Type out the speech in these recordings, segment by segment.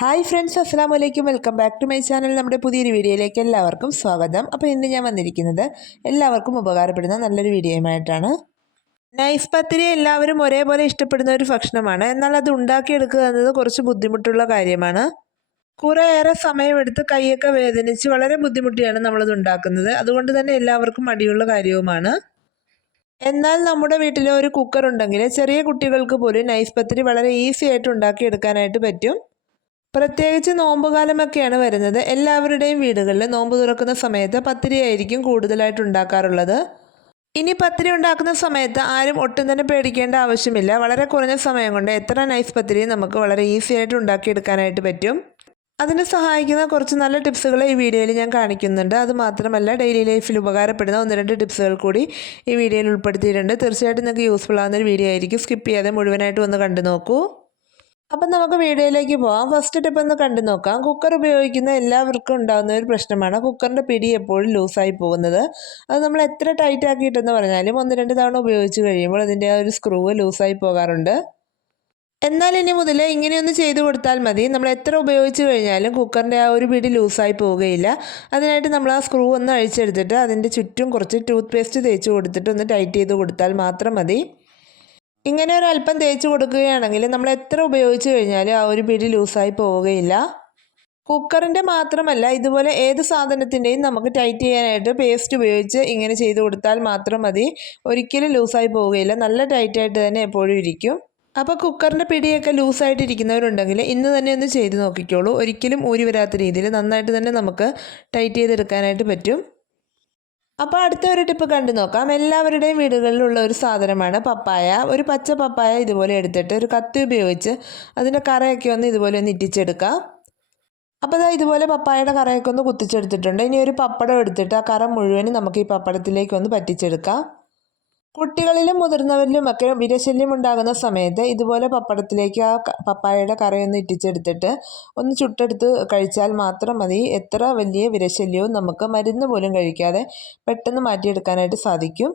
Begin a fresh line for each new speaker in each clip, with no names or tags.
Hi friends അസ്സാം വലൈക്കും welcome back to my channel നമ്മുടെ പുതിയൊരു വീഡിയോയിലേക്ക് എല്ലാവർക്കും സ്വാഗതം. അപ്പോൾ ഇന്ന് ഞാൻ വന്നിരിക്കുന്നത് എല്ലാവർക്കും ഉപകാരപ്പെടുന്ന നല്ലൊരു വീഡിയോയുമായിട്ടാണ്. നൈസ് പത്തിരി എല്ലാവരും ഒരേപോലെ ഇഷ്ടപ്പെടുന്ന ഒരു ഭക്ഷണമാണ്. എന്നാൽ അത് ഉണ്ടാക്കിയെടുക്കുക എന്നത് കുറച്ച് ബുദ്ധിമുട്ടുള്ള കാര്യമാണ്. കുറേയേറെ സമയമെടുത്ത് കൈയൊക്കെ വേദനിച്ച് വളരെ ബുദ്ധിമുട്ടിയാണ് നമ്മളത് ഉണ്ടാക്കുന്നത്. അതുകൊണ്ട് തന്നെ എല്ലാവർക്കും മടിയുള്ള കാര്യവുമാണ്. എന്നാൽ നമ്മുടെ വീട്ടിലെ ഒരു കുക്കർ ഉണ്ടെങ്കിൽ ചെറിയ കുട്ടികൾക്ക് പോലും നൈസ് പത്തിരി വളരെ ഈസി ആയിട്ട് ഉണ്ടാക്കിയെടുക്കാനായിട്ട് പറ്റും. പ്രത്യേകിച്ച് നോമ്പുകാലമൊക്കെയാണ് വരുന്നത്. എല്ലാവരുടെയും വീടുകളിൽ നോമ്പ് തുറക്കുന്ന സമയത്ത് പത്തിരിയായിരിക്കും കൂടുതലായിട്ട് ഉണ്ടാക്കാറുള്ളത്. ഇനി പത്തിരി ഉണ്ടാക്കുന്ന സമയത്ത് ആരും ഒട്ടും തന്നെ പേടിക്കേണ്ട ആവശ്യമില്ല. വളരെ കുറഞ്ഞ സമയം കൊണ്ട് എത്ര നൈസ് പത്തിരി നമുക്ക് വളരെ ഈസി ആയിട്ട് ഉണ്ടാക്കിയെടുക്കാനായിട്ട് പറ്റും. അതിന് സഹായിക്കുന്ന കുറച്ച് നല്ല ടിപ്സുകൾ ഈ വീഡിയോയിൽ ഞാൻ കാണിക്കുന്നുണ്ട്. അത് മാത്രമല്ല ഡെയിലി ലൈഫിൽ ഉപകാരപ്പെടുന്ന ഒന്ന് രണ്ട് ടിപ്സുകൾ കൂടി ഈ വീഡിയോയിൽ ഉൾപ്പെടുത്തിയിട്ടുണ്ട്. തീർച്ചയായിട്ടും നിങ്ങൾക്ക് യൂസ്ഫുൾ ആകുന്ന ഒരു വീഡിയോ ആയിരിക്കും. സ്കിപ്പ് ചെയ്യാതെ മുഴുവനായിട്ട് ഒന്ന് കണ്ടു നോക്കൂ. അപ്പം നമുക്ക് വീഡിയോയിലേക്ക് പോകാം ഫസ്റ്റ് ടിപ്പ് ഒന്ന് കണ്ടു നോക്കാം. കുക്കർ ഉപയോഗിക്കുന്ന എല്ലാവർക്കും ഉണ്ടാകുന്ന ഒരു പ്രശ്നമാണ്. കുക്കറിന്റെ പിടി എപ്പോഴും ലൂസായി പോകുന്നത്. അത് നമ്മൾ എത്ര ടൈറ്റ് ആക്കിയിട്ടെന്ന് പറഞ്ഞാലും ഒന്ന് രണ്ട് തവണ ഉപയോഗിച്ച് കഴിയുമ്പോൾ അതിന്റെ ആ ഒരു സ്ക്രൂ ലൂസായി പോകാറുണ്ട്. എന്നാൽ ഇനി മുതൽ ഇങ്ങനെയൊന്ന് ചെയ്തു കൊടുത്താൽ മതി. നമ്മൾ എത്ര ഉപയോഗിച്ച് കഴിഞ്ഞാലും കുക്കറിന്റെ ആ ഒരു പിടി ലൂസായി പോവുകയില്ല. അതിനായിട്ട് നമ്മൾ ആ സ്ക്രൂ ഒന്ന് അഴിച്ചെടുത്തിട്ട് അതിന്റെ ചുറ്റും കുറച്ച് ടൂത്ത് പേസ്റ്റ് തേച്ച് കൊടുത്തിട്ട് ഒന്ന് ടൈറ്റ് ചെയ്ത് കൊടുത്താൽ മാത്രം മതി. ഇങ്ങനെ ഒരു അല്പം തേച്ച് കൊടുക്കുകയാണെങ്കിൽ നമ്മൾ എത്ര ഉപയോഗിച്ച് കഴിഞ്ഞാലും ആ ഒരു പിടി ലൂസായി പോവുകയില്ല. കുക്കറിന്റെ മാത്രമല്ല ഇതുപോലെ ഏത് സാധനത്തിന്റെയും നമുക്ക് ടൈറ്റ് ചെയ്യാനായിട്ട് പേസ്റ്റ് ഉപയോഗിച്ച് ഇങ്ങനെ ചെയ്ത് കൊടുത്താൽ മാത്രം മതി. ഒരിക്കലും ലൂസായി പോവുകയില്ല. നല്ല ടൈറ്റായിട്ട് തന്നെ എപ്പോഴും ഇരിക്കും. അപ്പോൾ കുക്കറിന്റെ പിടിയൊക്കെ ലൂസായിട്ടിരിക്കുന്നവരുണ്ടെങ്കിൽ ഇന്ന് തന്നെ ഒന്ന് ചെയ്ത് നോക്കിക്കോളൂ. ഒരിക്കലും ഊരി വരാത്ത രീതിയിൽ നന്നായിട്ട് തന്നെ നമുക്ക് ടൈറ്റ് ചെയ്തെടുക്കാനായിട്ട് പറ്റും. അപ്പോൾ അടുത്ത ഒരു ടിപ്പ് കണ്ടു നോക്കാം. എല്ലാവരുടെയും വീടുകളിലുള്ള ഒരു സാധനമാണ് പപ്പായ. ഒരു പച്ച പപ്പായ ഇതുപോലെ എടുത്തിട്ട് ഒരു കത്തി ഉപയോഗിച്ച് അതിന്റെ കറയൊക്കെ ഒന്ന് ഇതുപോലെ ഒന്ന് ഇറ്റിച്ചെടുക്കാം. അപ്പോൾ ഇതാ ഇതുപോലെ പപ്പായയുടെ കറയൊക്കെ ഒന്ന് കുത്തിച്ചെടുത്തിട്ടുണ്ട്. ഇനി ഒരു പപ്പടം എടുത്തിട്ട് ആ കറ മുഴുവനും നമുക്ക് ഈ പപ്പടത്തിലേക്ക് ഒന്ന് പറ്റിച്ചെടുക്കാം. കുട്ടികളിലും മുതിർന്നവരിലുമൊക്കെ വിരശല്യം ഉണ്ടാകുന്ന സമയത്ത് ഇതുപോലെ പപ്പടത്തിലേക്ക് ആ പപ്പായയുടെ കറയൊന്ന് ഇറ്റിച്ചെടുത്തിട്ട് ഒന്ന് ചുട്ടെടുത്ത് കഴിച്ചാൽ മാത്രം മതി. എത്ര വലിയ വിരശല്യവും നമുക്ക് മരുന്ന് പോലും കഴിക്കാതെ പെട്ടെന്ന് മാറ്റിയെടുക്കാനായിട്ട് സാധിക്കും.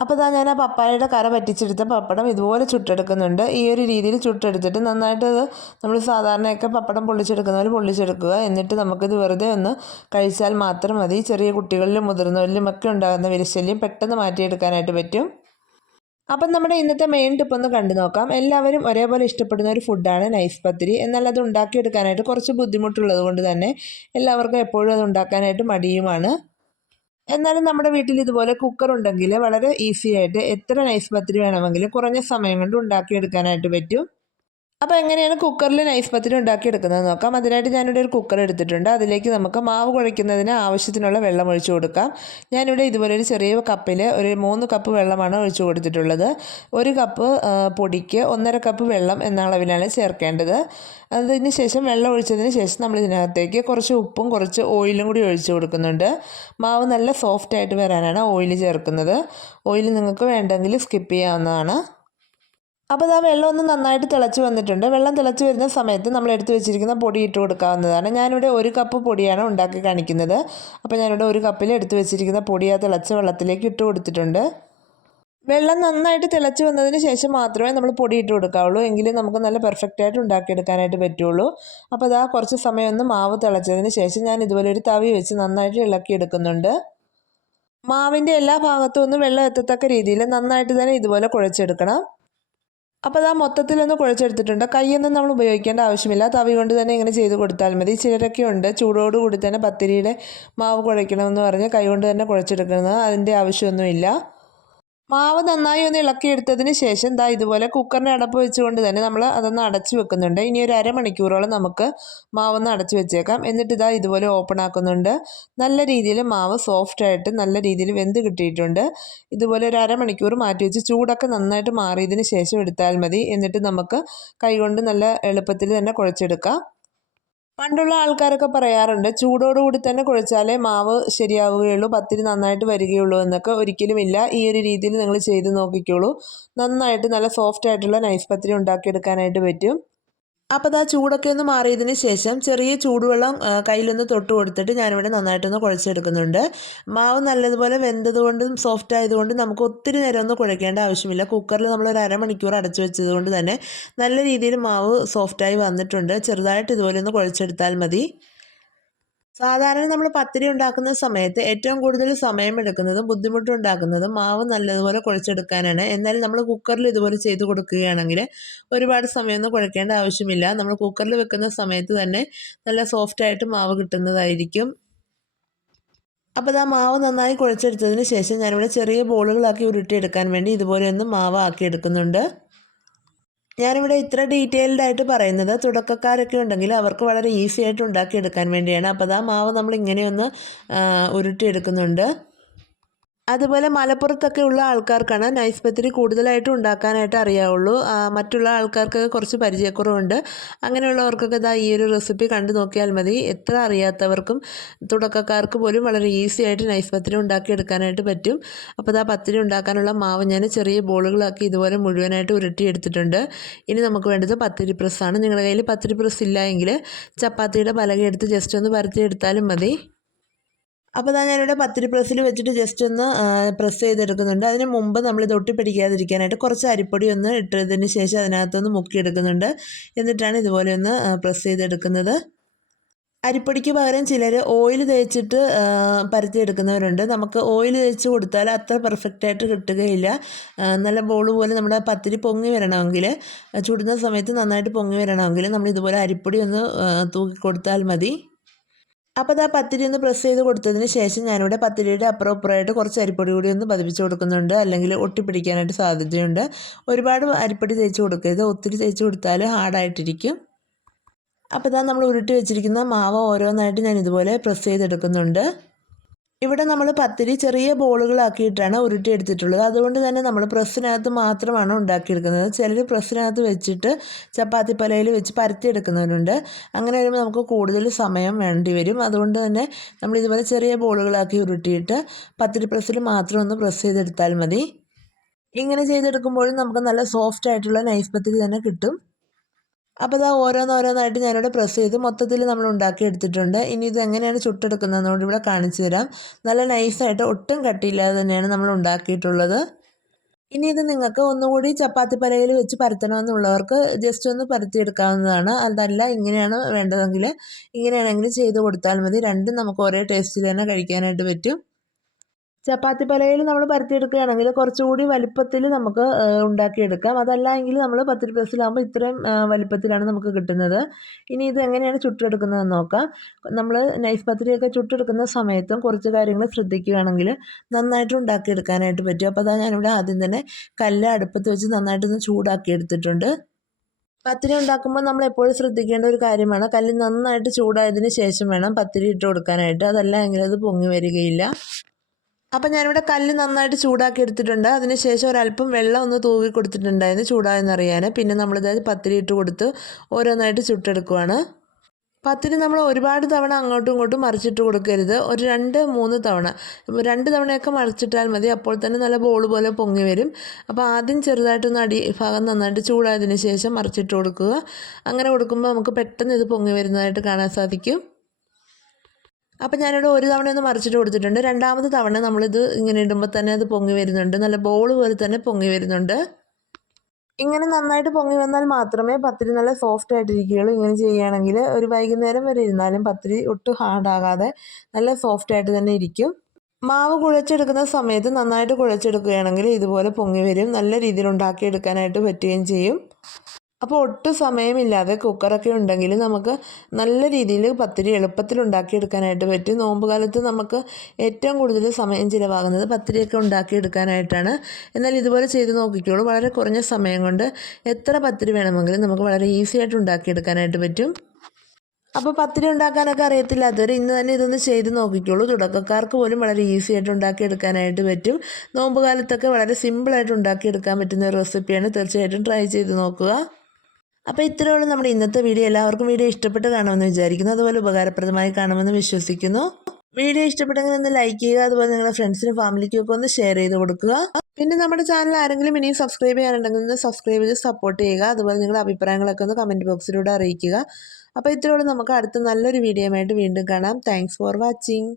അപ്പോൾ ഇതാ ഞാൻ ആ പപ്പായയുടെ കര പറ്റിച്ചെടുത്ത പപ്പടം ഇതുപോലെ ചുട്ടെടുക്കുന്നുണ്ട്. ഈ ഒരു രീതിയിൽ ചുട്ടെടുത്തിട്ട് നന്നായിട്ട് അത് നമ്മൾ സാധാരണയൊക്കെ പപ്പടം പൊള്ളിച്ചെടുക്കുന്ന പോലെ പൊള്ളിച്ചെടുക്കുക. എന്നിട്ട് നമുക്കിത് വെറുതെ ഒന്ന് കഴിച്ചാൽ മാത്രം മതി. ചെറിയ കുട്ടികളിലും മുതിർന്നവരിലും ഒക്കെ ഉണ്ടാകുന്ന വിരശല്യം പെട്ടെന്ന് മാറ്റിയെടുക്കാനായിട്ട് പറ്റും. അപ്പം നമ്മുടെ ഇന്നത്തെ മെയിൻ ടിപ്പ് ഒന്ന് കണ്ടു നോക്കാം. എല്ലാവരും ഒരേപോലെ ഇഷ്ടപ്പെടുന്ന ഒരു ഫുഡാണ് നൈസ് പത്തിരി. എന്നാൽ അത് ഉണ്ടാക്കിയെടുക്കാനായിട്ട് കുറച്ച് ബുദ്ധിമുട്ടുള്ളത് കൊണ്ട് തന്നെ എല്ലാവർക്കും എപ്പോഴും അത് ഉണ്ടാക്കാനായിട്ട് മടിയുമാണ്. എന്നാലും നമ്മുടെ വീട്ടിൽ ഇതുപോലെ കുക്കർ ഉണ്ടെങ്കിൽ വളരെ ഈസി ആയിട്ട് എത്ര നൈസ് പത്തിരി വേണമെങ്കിലും കുറഞ്ഞ സമയം കൊണ്ട് ഉണ്ടാക്കിയെടുക്കാനായിട്ട് പറ്റും. അപ്പോൾ എങ്ങനെയാണ് കുക്കറിൽ നൈഫ് പത്തിരി ഉണ്ടാക്കിയെടുക്കുന്നത് നോക്കാം. അതിനായിട്ട് ഞാനിവിടെ ഒരു കുക്കർ എടുത്തിട്ടുണ്ട്. അതിലേക്ക് നമുക്ക് മാവ് കുഴയ്ക്കുന്നതിന് ആവശ്യത്തിനുള്ള വെള്ളം ഒഴിച്ചു കൊടുക്കാം. ഞാനിവിടെ ഇതുപോലെ ഒരു ചെറിയ കപ്പിൽ ഒരു മൂന്ന് കപ്പ് വെള്ളമാണ് ഒഴിച്ചു കൊടുത്തിട്ടുള്ളത്. ഒരു കപ്പ് പൊടിക്ക് ഒന്നര കപ്പ് വെള്ളം എന്ന അളവിലാണ് ചേർക്കേണ്ടത്. അതിന് ശേഷം വെള്ളം ഒഴിച്ചതിന് ശേഷം നമ്മൾ ഇതിനകത്തേക്ക് കുറച്ച് ഉപ്പും കുറച്ച് ഓയിലും കൂടി ഒഴിച്ചു കൊടുക്കുന്നുണ്ട്. മാവ് നല്ല സോഫ്റ്റായിട്ട് വരാനാണ് ഓയിൽ ചേർക്കുന്നത്. ഓയിൽ നിങ്ങൾക്ക് വേണ്ടെങ്കിൽ സ്കിപ്പ് ചെയ്യാവുന്നതാണ്. അപ്പോൾ ആ വെള്ളം ഒന്ന് നന്നായിട്ട് തിളച്ച് വന്നിട്ടുണ്ട്. വെള്ളം തിളച്ച് വരുന്ന സമയത്ത് നമ്മൾ എടുത്തു വെച്ചിരിക്കുന്ന പൊടി ഇട്ട് കൊടുക്കാവുന്നതാണ്. ഞാനിവിടെ ഒരു കപ്പ് പൊടിയാണ് ഉണ്ടാക്കി കാണിക്കുന്നത്. അപ്പോൾ ഞാനിവിടെ ഒരു കപ്പിൽ എടുത്തു വെച്ചിരിക്കുന്ന പൊടി ആ തിളച്ച വെള്ളത്തിലേക്ക് ഇട്ട് കൊടുത്തിട്ടുണ്ട്. വെള്ളം നന്നായിട്ട് തിളച്ച് വന്നതിന് ശേഷം മാത്രമേ നമ്മൾ പൊടി ഇട്ട് കൊടുക്കാവുള്ളൂ. എങ്കിലും നമുക്ക് നല്ല പെർഫെക്റ്റ് ആയിട്ട് ഉണ്ടാക്കിയെടുക്കാനായിട്ട് പറ്റുള്ളൂ. അപ്പോൾ അതാ കുറച്ച് സമയം ഒന്ന് മാവ് തിളച്ചതിന് ശേഷം ഞാൻ ഇതുപോലെ ഒരു തവി വെച്ച് നന്നായിട്ട് ഇളക്കിയെടുക്കുന്നുണ്ട് മാവിന്റെ എല്ലാ ഭാഗത്തും ഒന്ന് വെള്ളം എത്തത്തക്ക രീതിയിൽ നന്നായിട്ട് തന്നെ ഇതുപോലെ കുഴച്ചെടുക്കണം. അപ്പോൾ അത് ആ മൊത്തത്തിലൊന്ന് കുഴച്ചെടുത്തിട്ടുണ്ട്. കൈയൊന്നും നമ്മൾ ഉപയോഗിക്കേണ്ട ആവശ്യമില്ല. തവി കൊണ്ട് തന്നെ ഇങ്ങനെ ചെയ്ത് കൊടുത്താൽ മതി. ചിലരൊക്കെ ഉണ്ട്. ചൂടോട് കൂടി തന്നെ പത്തിരിയുടെ മാവ് കുഴയ്ക്കണമെന്ന് പറഞ്ഞ് കൈ കൊണ്ട് തന്നെ കുഴച്ചെടുക്കുന്നത്. അതിന്റെ ആവശ്യമൊന്നുമില്ല. മാവ് നന്നായി ഒന്ന് ഇളക്കിയെടുത്തതിന് ശേഷം ദാ ഇതുപോലെ കുക്കറിന്റെ അടപ്പ് വെച്ചുകൊണ്ട് തന്നെ നമ്മൾ അതൊന്ന് അടച്ചു വെക്കുന്നുണ്ട്. ഇനി ഒരു അരമണിക്കൂറോളം നമുക്ക് മാവൊന്ന് അടച്ചു വെച്ചേക്കാം. എന്നിട്ട് ഇതാ ഇതുപോലെ ഓപ്പൺ ആക്കുന്നുണ്ട്. നല്ല രീതിയിൽ മാവ് സോഫ്റ്റായിട്ട് നല്ല രീതിയിൽ വെന്ത് കിട്ടിയിട്ടുണ്ട്. ഇതുപോലെ ഒരു അരമണിക്കൂർ മാറ്റി വെച്ച് ചൂടൊക്കെ നന്നായിട്ട് മാറിയതിന് ശേഷം എടുത്താൽ മതി. എന്നിട്ട് നമുക്ക് കൈകൊണ്ട് നല്ല എളുപ്പത്തിൽ തന്നെ കുഴച്ചെടുക്കാം. പണ്ടുള്ള ആൾക്കാരൊക്കെ പറയാറുണ്ട് ചൂടോടുകൂടി തന്നെ കുഴച്ചാലേ മാവ് ശരിയാവുകയുള്ളൂ പത്തിരി നന്നായിട്ട് വരികയുള്ളൂ എന്നൊക്കെ ഒരിക്കലുമില്ല ഈ ഒരു രീതിയിൽ നിങ്ങൾ ചെയ്ത് നോക്കിക്കോളൂ. നന്നായിട്ട് നല്ല സോഫ്റ്റ് ആയിട്ടുള്ള നൈസ് പത്തിരി ഉണ്ടാക്കിയെടുക്കാനായിട്ട് പറ്റും. അപ്പോൾ അത് ആ ചൂടൊക്കെ ഒന്ന് മാറിയതിന് ശേഷം ചെറിയ ചൂടുവെള്ളം കയ്യിലൊന്ന് തൊട്ട് കൊടുത്തിട്ട് ഞാനിവിടെ നന്നായിട്ടൊന്ന് കുഴച്ചെടുക്കുന്നുണ്ട്. മാവ് നല്ലതുപോലെ വെന്തതുകൊണ്ടും സോഫ്റ്റ് ആയതുകൊണ്ടും നമുക്ക് ഒത്തിരി നേരം ഒന്നും കുഴക്കേണ്ട ആവശ്യമില്ല. കുക്കറിൽ നമ്മൾ ഒരു അരമണിക്കൂർ അടച്ചു വെച്ചതുകൊണ്ട് തന്നെ നല്ല രീതിയിൽ മാവ് സോഫ്റ്റായി വന്നിട്ടുണ്ട്. ചെറുതായിട്ട് ഇതുപോലെ ഒന്ന് കുഴച്ചെടുത്താൽ മതി. സാധാരണ നമ്മൾ പത്തിരി ഉണ്ടാക്കുന്ന സമയത്ത് ഏറ്റവും കൂടുതൽ സമയം എടുക്കുന്നതും ബുദ്ധിമുട്ടുണ്ടാക്കുന്നതും മാവ് നല്ലതുപോലെ കുഴച്ചെടുക്കാനാണ്. എന്നാൽ നമ്മൾ കുക്കറിൽ ഇതുപോലെ ചെയ്ത് കൊടുക്കുകയാണെങ്കിൽ ഒരുപാട് സമയമൊന്നും കുഴക്കേണ്ട ആവശ്യമില്ല. നമ്മൾ കുക്കറിൽ വെക്കുന്ന സമയത്ത് തന്നെ നല്ല സോഫ്റ്റായിട്ട് മാവ് കിട്ടുന്നതായിരിക്കും. അപ്പോൾ ആ മാവ് നന്നായി കുഴച്ചെടുത്തതിന് ശേഷം ഞാനിവിടെ ചെറിയ ബോളുകളാക്കി ഉരുട്ടിയെടുക്കാൻ വേണ്ടി ഇതുപോലെ ഒന്ന് മാവ് ആക്കി എടുക്കുന്നുണ്ട് ഞാനിവിടെ ഇത്ര ഡീറ്റെയിൽഡ് ആയിട്ട് പറയുന്നത് തുടക്കക്കാരൊക്കെ ഉണ്ടെങ്കിൽ അവർക്ക് വളരെ ഈസി ആയിട്ട് ഉണ്ടാക്കിയെടുക്കാൻ വേണ്ടിയാണ്. അപ്പോൾ ആ മാവ് നമ്മൾ ഇങ്ങനെയൊന്ന് ഉരുട്ടി ഉരുട്ടിയെടുക്കുന്നുണ്ട്. അതുപോലെ മലപ്പുറത്തൊക്കെ ഉള്ള ആൾക്കാർക്കാണ് നൈസ് പത്തിരി കൂടുതലായിട്ട് ഉണ്ടാക്കാനായിട്ട് അറിയാവുള്ളൂ. മറ്റുള്ള ആൾക്കാർക്കൊക്കെ കുറച്ച് പരിചയക്കുറവുണ്ട്. അങ്ങനെയുള്ളവർക്കൊക്കെ ഇതാ ഈ ഒരു റെസിപ്പി കണ്ടു നോക്കിയാൽ മതി. എത്ര അറിയാത്തവർക്കും തുടക്കക്കാർക്ക് പോലും വളരെ ഈസി ആയിട്ട് നൈസ് പത്തിരി ഉണ്ടാക്കിയെടുക്കാനായിട്ട് പറ്റും. അപ്പോൾ ഇതാ പത്തിരി ഉണ്ടാക്കാനുള്ള മാവ് ഞാൻ ചെറിയ ബോളുകളാക്കി ഇതുപോലെ മുഴുവനായിട്ട് ഉരുട്ടിയെടുത്തിട്ടുണ്ട്. ഇനി നമുക്ക് വേണ്ടത് പത്തിരി പ്രസ്സാണ്. നിങ്ങളുടെ കയ്യിൽ പത്തിരി പ്രസ് ഇല്ല എങ്കിൽ ചപ്പാത്തിയുടെ പലക എടുത്ത് ജസ്റ്റ് ഒന്ന് പരത്തിയെടുത്താലും മതി. അപ്പോൾ ഞാൻ ഞാനിവിടെ പത്തിരി പ്രസ്സിൽ വെച്ചിട്ട് ജസ്റ്റ് ഒന്ന് പ്രസ് ചെയ്തെടുക്കുന്നുണ്ട്. അതിന് മുമ്പ് നമ്മൾ ഇത് ഒട്ടിപ്പിടിക്കാതിരിക്കാനായിട്ട് കുറച്ച് അരിപ്പൊടി ഒന്ന് ഇട്ടതിന് ശേഷം അതിനകത്തൊന്ന് മുക്കിയെടുക്കുന്നുണ്ട്. എന്നിട്ടാണ് ഇതുപോലെ ഒന്ന് പ്രസ് ചെയ്തെടുക്കുന്നത്. അരിപ്പൊടിക്ക് പകരം ചിലർ ഓയിൽ തേച്ചിട്ട് പരത്തി പരത്തിയെടുക്കുന്നവരുണ്ട്. നമുക്ക് ഓയിൽ തേച്ച് കൊടുത്താൽ അത്ര പെർഫെക്റ്റ് ആയിട്ട് കിട്ടുകയില്ല. നല്ല ബോൾ പോലെ നമ്മുടെ പത്തിരി പൊങ്ങി വരണമെങ്കിൽ ചുടുന്ന സമയത്ത് നന്നായിട്ട് പൊങ്ങി വരണമെങ്കിൽ നമ്മൾ ഇതുപോലെ അരിപ്പൊടി ഒന്ന് തൂക്കി കൊടുത്താൽ മതി. അപ്പോൾ അത് ആ പത്തിരി ഒന്ന് പ്രസ് ചെയ്ത് കൊടുത്തതിന് ശേഷം ഞാനിവിടെ പത്തിരിയുടെ അപ്പുറം അപ്പുറമായിട്ട് കുറച്ച് അരിപ്പൊടി കൂടി ഒന്ന് പതിപ്പിച്ച് കൊടുക്കുന്നുണ്ട്. അല്ലെങ്കിൽ ഒട്ടിപ്പിടിക്കാനായിട്ട് സാധ്യതയുണ്ട്. ഒരുപാട് അരിപ്പൊടി തേച്ച് കൊടുക്കരുത്. ഒത്തിരി തേച്ച് കൊടുത്താൽ ഹാർഡായിട്ടിരിക്കും അപ്പോൾ ഇതാ നമ്മൾ ഉരുട്ടി വെച്ചിരിക്കുന്ന മാവ് ഓരോന്നായിട്ട് ഞാൻ ഇതുപോലെ പ്രസ് ചെയ്തെടുക്കുന്നുണ്ട്. ഇവിടെ നമ്മൾ പത്തിരി ചെറിയ ബോളുകളാക്കിയിട്ടാണ് ഉരുട്ടിയെടുത്തിട്ടുള്ളത്. അതുകൊണ്ട് തന്നെ നമ്മൾ പ്രസ്സിനകത്ത് മാത്രമാണ് ഉണ്ടാക്കിയെടുക്കുന്നത്. ചിലർ പ്രസ്സിനകത്ത് വെച്ചിട്ട് ചപ്പാത്തി പലയിൽ വെച്ച് പരത്തിയെടുക്കുന്നവരുണ്ട്. അങ്ങനെ വരുമ്പോൾ നമുക്ക് കൂടുതൽ സമയം വേണ്ടി വരും. അതുകൊണ്ട് തന്നെ നമ്മൾ ഇതുപോലെ ചെറിയ ബോളുകളാക്കി ഉരുട്ടിയിട്ട് പത്തിരി പ്രസ്സിൽ മാത്രം ഒന്ന് പ്രസ് ചെയ്തെടുത്താൽ മതി. ഇങ്ങനെ ചെയ്തെടുക്കുമ്പോഴും നമുക്ക് നല്ല സോഫ്റ്റ് ആയിട്ടുള്ള നൈസ് പത്തിരി തന്നെ കിട്ടും. അപ്പോൾ ഇതാ ഓരോന്നോരോന്നായിട്ട് ഞാനിവിടെ പ്രസ് ചെയ്ത് മൊത്തത്തിൽ നമ്മൾ ഉണ്ടാക്കി എടുത്തിട്ടുണ്ട്. ഇനി ഇത് എങ്ങനെയാണ് ചുട്ടെടുക്കുന്നതെന്നോട് ഇവിടെ കാണിച്ചു തരാം. നല്ല നൈസായിട്ട് ഒട്ടും കട്ടിയില്ലാതെ തന്നെയാണ് നമ്മൾ ഉണ്ടാക്കിയിട്ടുള്ളത്. ഇനി ഇത് നിങ്ങൾക്ക് ഒന്നുകൂടി ചപ്പാത്തി പലകയിൽ വെച്ച് പരത്തണമെന്നുള്ളവർക്ക് ജസ്റ്റ് ഒന്ന് പരത്തിയെടുക്കാവുന്നതാണ്. അതല്ല ഇങ്ങനെയാണ് വേണ്ടതെങ്കിൽ ഇങ്ങനെയാണെങ്കിൽ ചെയ്ത് കൊടുത്താൽ മതി. രണ്ടും നമുക്ക് ഒരേ ടേസ്റ്റിൽ തന്നെ കഴിക്കാനായിട്ട് പറ്റും. ചപ്പാത്തി പലയിൽ നമ്മൾ പരത്തിയെടുക്കുകയാണെങ്കിൽ കുറച്ചുകൂടി വലിപ്പത്തിൽ നമുക്ക് ഉണ്ടാക്കിയെടുക്കാം. അതല്ല എങ്കിൽ നമ്മൾ പത്തിരി പ്രസ്സിലാകുമ്പോൾ ഇത്രയും വലിപ്പത്തിലാണ് നമുക്ക് കിട്ടുന്നത്. ഇനി ഇത് എങ്ങനെയാണ് ചുട്ടെടുക്കുന്നതെന്ന് നോക്കാം. നമ്മൾ നൈസ് പത്തിരിയൊക്കെ ചുട്ടെടുക്കുന്ന സമയത്തും കുറച്ച് കാര്യങ്ങൾ ശ്രദ്ധിക്കുകയാണെങ്കിൽ നന്നായിട്ട് ഉണ്ടാക്കിയെടുക്കാനായിട്ട് പറ്റും. അപ്പോൾ അതാ ഞാനിവിടെ ആദ്യം തന്നെ കല്ല് അടുപ്പത്ത് വെച്ച് നന്നായിട്ടൊന്ന് ചൂടാക്കി എടുത്തിട്ടുണ്ട്. പത്തിരി ഉണ്ടാക്കുമ്പോൾ നമ്മൾ എപ്പോഴും ശ്രദ്ധിക്കേണ്ട ഒരു കാര്യമാണ് കല്ല് നന്നായിട്ട് ചൂടായതിന് ശേഷം വേണം പത്തിരി ഇട്ട് കൊടുക്കാനായിട്ട്. അതല്ല എങ്കിൽ അത് പൊങ്ങി വരികയില്ല. അപ്പം ഞാനിവിടെ കല്ല് നന്നായിട്ട് ചൂടാക്കി എടുത്തിട്ടുണ്ട്. അതിനുശേഷം ഒരല്പം വെള്ളം ഒന്ന് തൂവി കൊടുത്തിട്ടുണ്ടായിരുന്നു ചൂടായെന്നറിയാൻ പിന്നെ നമ്മളിത് പത്തിരി ഇട്ട് കൊടുത്ത് ഓരോന്നായിട്ട് ചുട്ടെടുക്കുവാണ്. പത്തിരി നമ്മൾ ഒരുപാട് തവണ അങ്ങോട്ടും ഇങ്ങോട്ടും മറിച്ചിട്ട് കൊടുക്കരുത്. ഒരു രണ്ട് മൂന്ന് തവണ. രണ്ട് തവണയൊക്കെ മറിച്ചിട്ടാൽ മതി. അപ്പോൾ തന്നെ നല്ല ബോൾ പോലെ പൊങ്ങി വരും. അപ്പോൾ ആദ്യം ചെറുതായിട്ടൊന്ന് അടി ഭാഗം നന്നായിട്ട് ചൂടായതിനു ശേഷം മറിച്ചിട്ട് കൊടുക്കുക. അങ്ങനെ കൊടുക്കുമ്പോൾ നമുക്ക് പെട്ടെന്ന് ഇത് പൊങ്ങി വരുന്നതായിട്ട് കാണാൻ സാധിക്കും. അപ്പം ഞാനിവിടെ ഒരു തവണ ഒന്ന് മറിച്ചിട്ട് കൊടുത്തിട്ടുണ്ട്. രണ്ടാമത്തെ തവണ നമ്മളിത് ഇങ്ങനെ ഇടുമ്പോൾ തന്നെ അത് പൊങ്ങി വരുന്നുണ്ട്. നല്ല ബോൾ പോലെ തന്നെ പൊങ്ങി വരുന്നുണ്ട്. ഇങ്ങനെ നന്നായിട്ട് പൊങ്ങി വന്നാൽ മാത്രമേ പത്തിരി നല്ല സോഫ്റ്റ് ആയിട്ടിരിക്കുകയുള്ളൂ. ഇങ്ങനെ ചെയ്യുകയാണെങ്കിൽ ഒരു വൈകുന്നേരം വരെ ഇരുന്നാലും പത്തിരി ഒട്ടും ഹാർഡാകാതെ നല്ല സോഫ്റ്റ് ആയിട്ട് തന്നെ ഇരിക്കും. മാവ് കുഴച്ചെടുക്കുന്ന സമയത്ത് നന്നായിട്ട് കുഴച്ചെടുക്കുകയാണെങ്കിൽ ഇതുപോലെ പൊങ്ങി വരും. നല്ല രീതിയിൽ ഉണ്ടാക്കിയെടുക്കാനായിട്ട് പറ്റുകയും ചെയ്യും. അപ്പോൾ ഒട്ടും സമയമില്ലാതെ കുക്കറൊക്കെ ഉണ്ടെങ്കിൽ നമുക്ക് നല്ല രീതിയിൽ പത്തിരി എളുപ്പത്തിൽ ഉണ്ടാക്കിയെടുക്കാനായിട്ട് പറ്റും. നോമ്പ് കാലത്ത് നമുക്ക് ഏറ്റവും കൂടുതൽ സമയം ചിലവാകുന്നത് പത്തിരിയൊക്കെ ഉണ്ടാക്കിയെടുക്കാനായിട്ടാണ്. എന്നാൽ ഇതുപോലെ ചെയ്ത് നോക്കിക്കോളൂ. വളരെ കുറഞ്ഞ സമയം കൊണ്ട് എത്ര പത്തിരി വേണമെങ്കിലും നമുക്ക് വളരെ ഈസി ആയിട്ട് ഉണ്ടാക്കിയെടുക്കാനായിട്ട് പറ്റും. അപ്പോൾ പത്തിരി ഉണ്ടാക്കാനൊക്കെ അറിയത്തില്ലാത്തവർ ഇന്ന് തന്നെ ഇതൊന്ന് ചെയ്ത് നോക്കിക്കോളൂ. തുടക്കക്കാർക്ക് പോലും വളരെ ഈസി ആയിട്ട് ഉണ്ടാക്കിയെടുക്കാനായിട്ട് പറ്റും. നോമ്പ് കാലത്തൊക്കെ വളരെ സിമ്പിളായിട്ട് ഉണ്ടാക്കിയെടുക്കാൻ പറ്റുന്ന ഒരു റെസിപ്പിയാണ്. തീർച്ചയായിട്ടും ട്രൈ ചെയ്ത് നോക്കുക. അപ്പോൾ ഇത്രയുള്ള നമ്മുടെ ഇന്നത്തെ വീഡിയോ. എല്ലാവർക്കും വീഡിയോ ഇഷ്ടപ്പെട്ട് കാണുമെന്ന് വിചാരിക്കുന്നു. അതുപോലെ ഉപകാരപ്രദമായി കാണുമെന്ന് വിശ്വസിക്കുന്നു. വീഡിയോ ഇഷ്ടപ്പെട്ടെങ്കിൽ ഒന്ന് ലൈക്ക് ചെയ്യുക. അതുപോലെ നിങ്ങളുടെ ഫ്രണ്ട്സിനും ഫാമിലിക്കും ഒക്കെ ഒന്ന് ഷെയർ ചെയ്ത് കൊടുക്കുക. പിന്നെ നമ്മുടെ ചാനൽ ആരെങ്കിലും ഇനിയും സബ്സ്ക്രൈബ് ചെയ്യാനുണ്ടെങ്കിൽ ഒന്ന് സബ്സ്ക്രൈബ് ചെയ്ത് സപ്പോർട്ട് ചെയ്യുക. അതുപോലെ നിങ്ങളുടെ അഭിപ്രായങ്ങളൊക്കെ ഒന്ന് കമന്റ് ബോക്സിലൂടെ അറിയിക്കുക. അപ്പോൾ ഇത്രയോളം നമുക്ക് അടുത്ത നല്ലൊരു വീഡിയോ ആയിട്ട് വീണ്ടും കാണാം. Thanks for watching